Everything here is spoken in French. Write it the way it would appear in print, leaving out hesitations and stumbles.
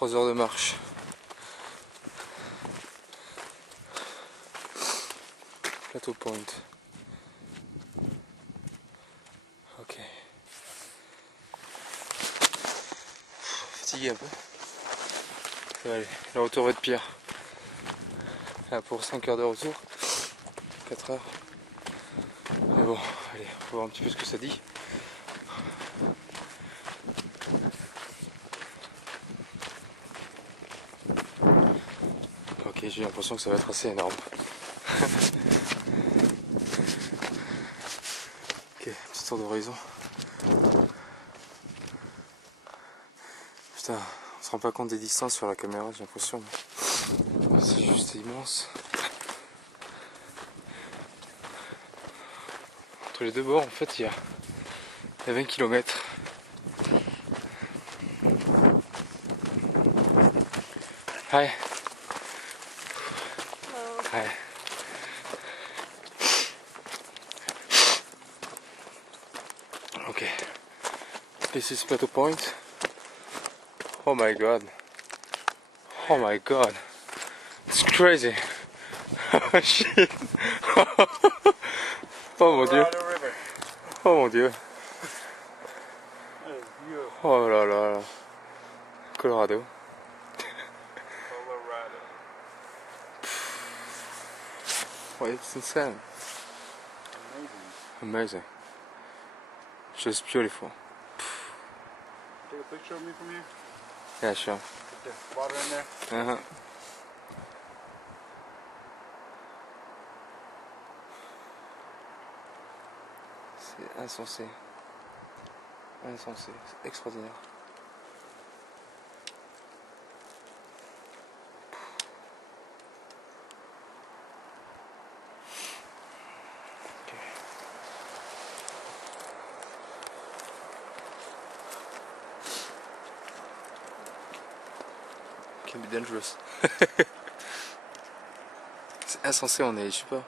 3 heures de marche. Plateau Point. Ok. Fatigué un peu. Ça va aller. Le retour va être pire. Là pour 5 heures de retour. 4 heures. Mais bon, allez, on va voir un petit peu ce que ça dit. Ok, j'ai l'impression que ça va être assez énorme. Ok, petit tour d'horizon. Putain, on se rend pas compte des distances sur la caméra, j'ai l'impression. C'est juste immense. Entre les deux bords, en fait, il y a 20 km. Hi. Hi. Okay. This is Plateau Point. Oh my god. Oh my god. It's crazy. Oh shit. Oh mon dieu. Oh mon dieu. Oh là là là. Colorado. Oh, it's insane. Amazing. Just beautiful. Take a picture of me from here? Yeah, sure. Put the water in there. Uh-huh. C'est insensé. Insensé. C'est extraordinaire. Okay. Can be dangerous. C'est insensé, on est, je sais pas,